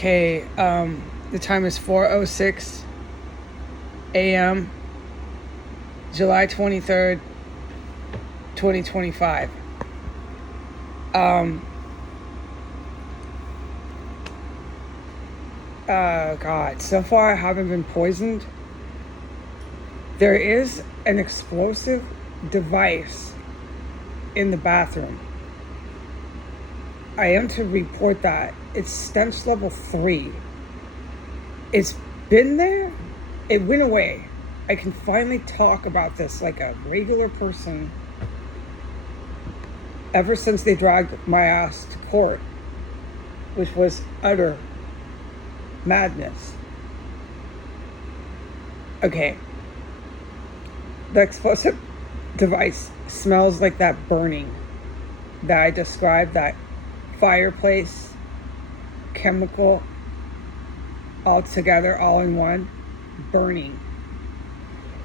Okay, the time is 4:06 a.m., July 23rd, 2025. God, so far I haven't been poisoned. There is an explosive device in the bathroom. I am to report that. It's stench level 3. It's been there. It went away. I can finally talk about this like a regular person ever since they dragged my ass to court, which was utter madness. Okay. The explosive device smells like that burning that I described, that fireplace chemical all together, all in one, burning.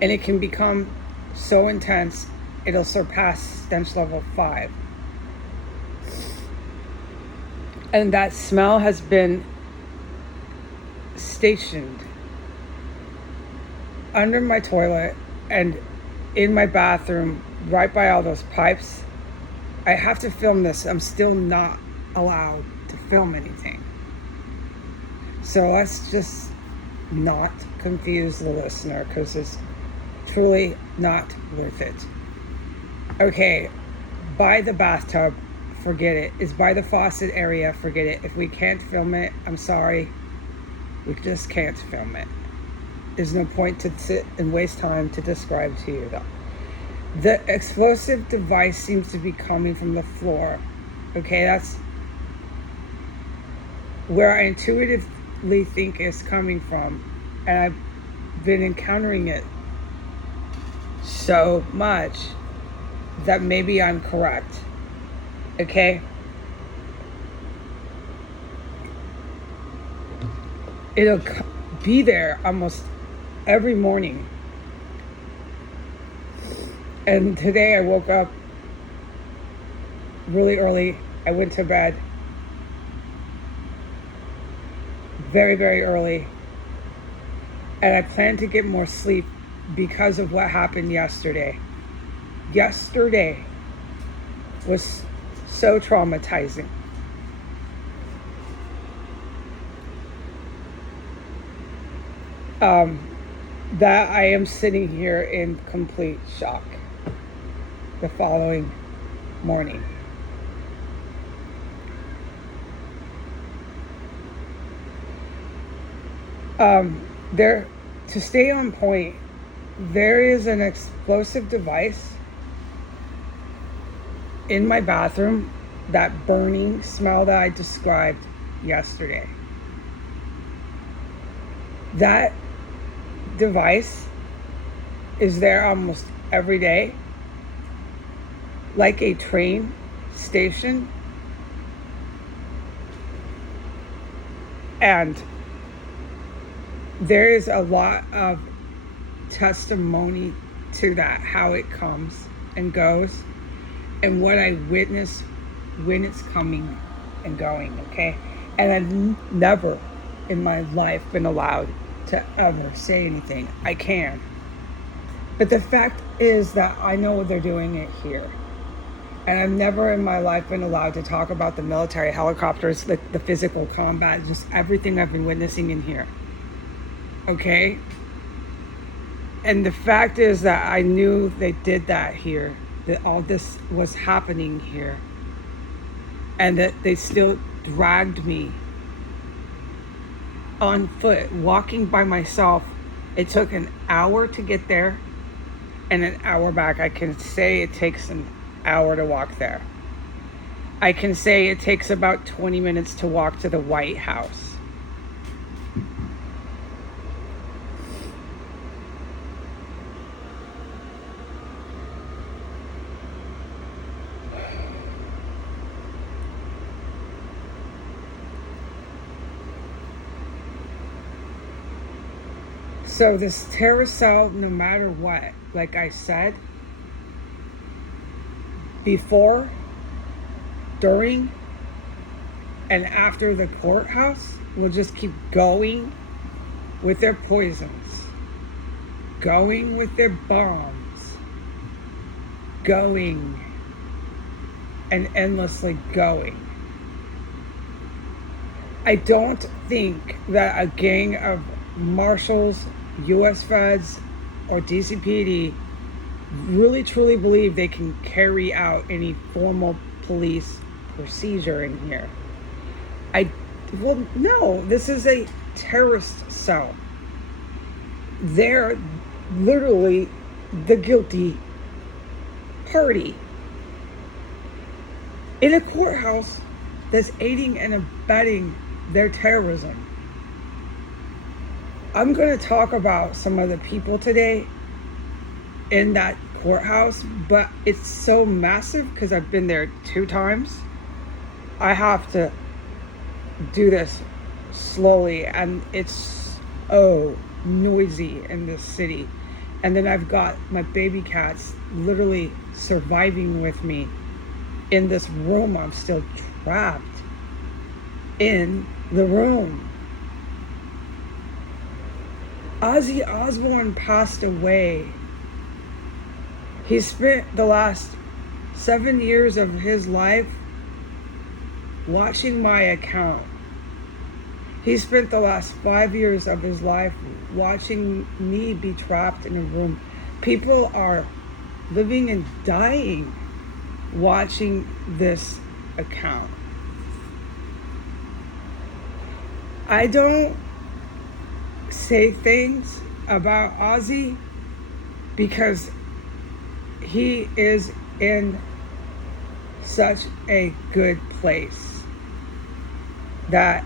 And it can become so intense, it'll surpass stench level 5. And that smell has been stationed under my toilet and in my bathroom, right by all those pipes. I have to film this. I'm still not allowed to film anything. So let's just not confuse the listener, because it's truly not worth it. Okay, by the bathtub, forget it. It's by the faucet area, forget it. If we can't film it, I'm sorry. We just can't film it. There's no point to sit and waste time to describe to you, though. The explosive device seems to be coming from the floor. Okay, that's where I intuitively think it's coming from. And I've been encountering it so much that maybe I'm correct. Okay? It'll be there almost every morning. And today I woke up really early. I went to bed very, very early. And I plan to get more sleep because of what happened yesterday. Yesterday was so traumatizing. That I am sitting here in complete shock the following morning. To stay on point, there is an explosive device in my bathroom, that burning smell that I described yesterday. That device is there almost every day, like a train station. And there is a lot of testimony to that, how it comes and goes, and what I witness when it's coming and going, okay? And I've never in my life been allowed to ever say anything. I can. But the fact is that I know they're doing it here. And I've never in my life been allowed to talk about the military helicopters, the physical combat, just everything I've been witnessing in here. Okay? And the fact is that I knew they did that here, that all this was happening here, and that they still dragged me on foot, walking by myself. It took an hour to get there and an hour back. I can say it takes an hour to walk there. I can say it takes about 20 minutes to walk to the White House. So this Terracell, no matter what, like I said, before, during, And after the courthouse, will just keep going with their poisons, going with their bombs, going and endlessly going. I don't think that a gang of marshals, U.S. feds, or DCPD really truly believe they can carry out any formal police procedure in here. Well, no, this is a terrorist cell. They're literally the guilty party in a courthouse that's aiding and abetting their terrorism. I'm going to talk about some of the people today in that courthouse, but it's so massive because I've been there 2 times. I have to do this slowly, and it's noisy in this city. And then I've got my baby cats literally surviving with me in this room. I'm still trapped in the room. Ozzy Osbourne passed away. He spent the last 7 years of his life watching my account. He spent the last 5 years of his life watching me be trapped in a room. People are living and dying watching this account. I don't say things about Ozzy because he is in such a good place that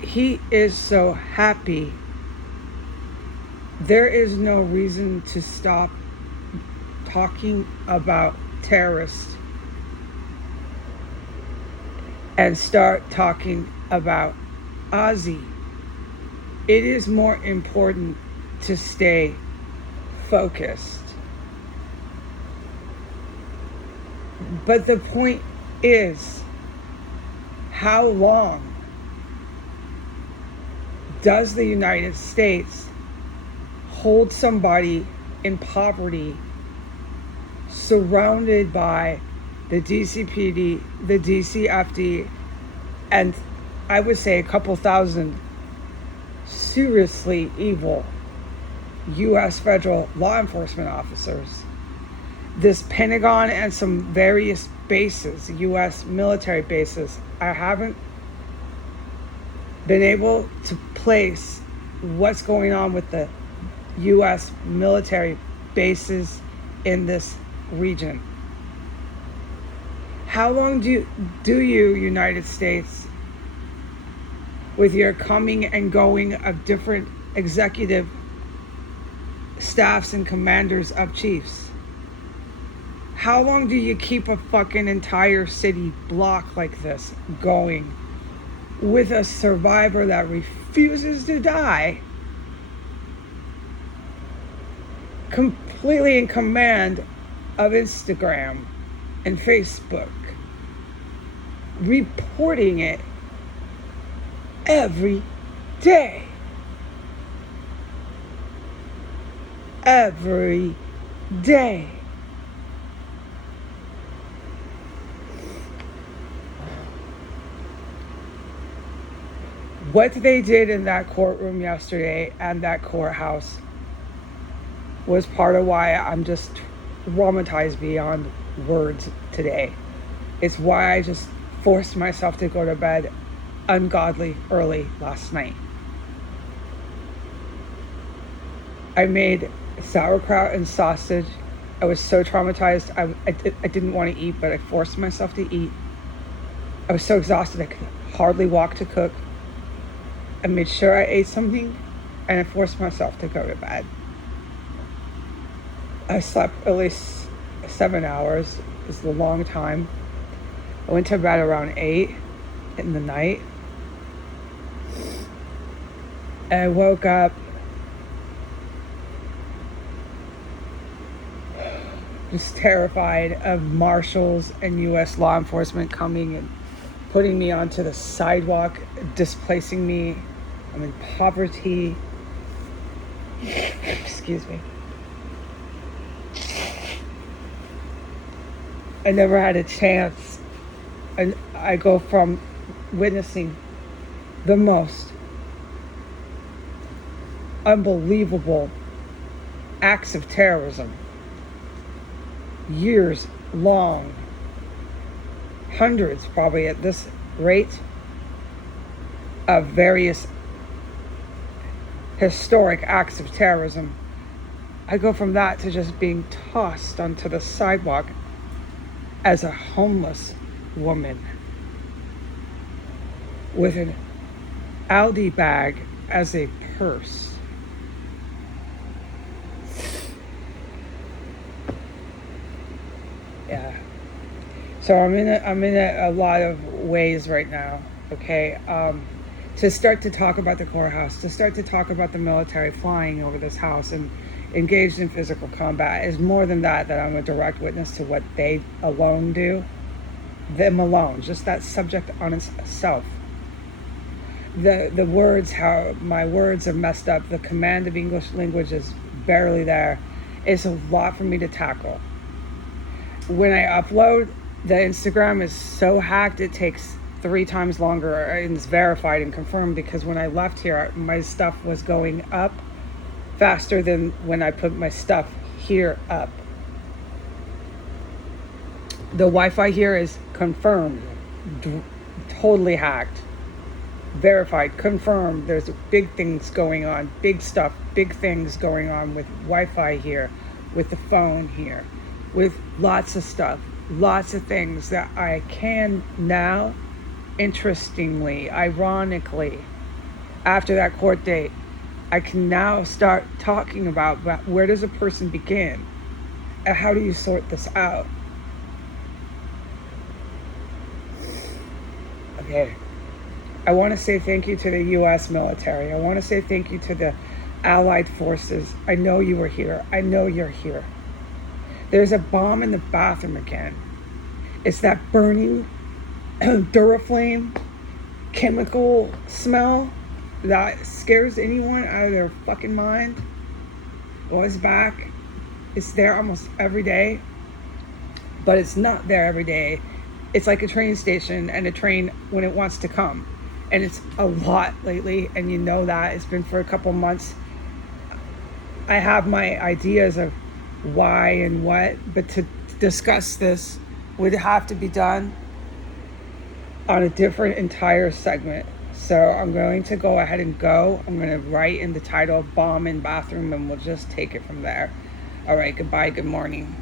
he is so happy. There is no reason to stop talking about terrorists and start talking about Ozzy. It is more important to stay focused. But the point is, how long does the United States hold somebody in poverty, surrounded by the DCPD, the DCFD, and I would say a couple thousand seriously evil U.S. federal law enforcement officers? This Pentagon and some various bases, U.S. military bases, I haven't been able to place what's going on with the U.S. military bases in this region. How long do you, United States, with your coming and going of different executive staffs and commanders of chiefs, how long do you keep a fucking entire city block like this going with a survivor that refuses to die, completely in command of Instagram and Facebook, reporting it every day? Every day. What they did in that courtroom yesterday and that courthouse was part of why I'm just traumatized beyond words today. It's why I just forced myself to go to bed ungodly early last night. I made sauerkraut and sausage. I was so traumatized. I didn't want to eat, but I forced myself to eat. I was so exhausted I could hardly walk to cook. I made sure I ate something, and I forced myself to go to bed. I slept at least 7 hours. It was a long time. I went to bed around 8 in the night. And I woke up just terrified of marshals and U.S. law enforcement coming and putting me onto the sidewalk, displacing me. I'm in poverty. Excuse me. I never had a chance. And I go from witnessing the most unbelievable acts of terrorism, years long, hundreds probably at this rate, of various historic acts of terrorism. I go from that to just being tossed onto the sidewalk as a homeless woman with an Aldi bag as a purse. Yeah. So I'm in a lot of ways right now. Okay. To start to talk about the courthouse, to start to talk about the military flying over this house and engaged in physical combat is more than that I'm a direct witness to what they alone do. Them alone, just that subject on itself. The words, how my words are messed up, the command of English language is barely there. It's a lot for me to tackle. When I upload, the Instagram is so hacked it takes 3 times longer, and it's verified and confirmed, because when I left here, my stuff was going up faster than when I put my stuff here up. The Wi-Fi here is confirmed, totally hacked, verified, confirmed. There's big things going on, big stuff, big things going on with Wi-Fi here, with the phone here, with lots of stuff, lots of things that I can now, interestingly, ironically, after that court date, I can now start talking about where does a person begin and how do you sort this out. Okay. I want to say thank you to the U.S. military. I want to say thank you to the Allied forces. I know you were here. I know you're here. There's a bomb in the bathroom again. It's that burning Duraflame chemical smell that scares anyone out of their fucking mind. Well, it's back. It's there almost every day, but it's not there every day. It's like a train station and a train when it wants to come. And it's a lot lately, and you know that. It's been for a couple months. I have my ideas of why and what, but to discuss this would have to be done on a different entire segment. So I'm going to go ahead and go. I'm going to write in the title, Bomb in Bathroom, and we'll just take it from there. All right, goodbye, good morning.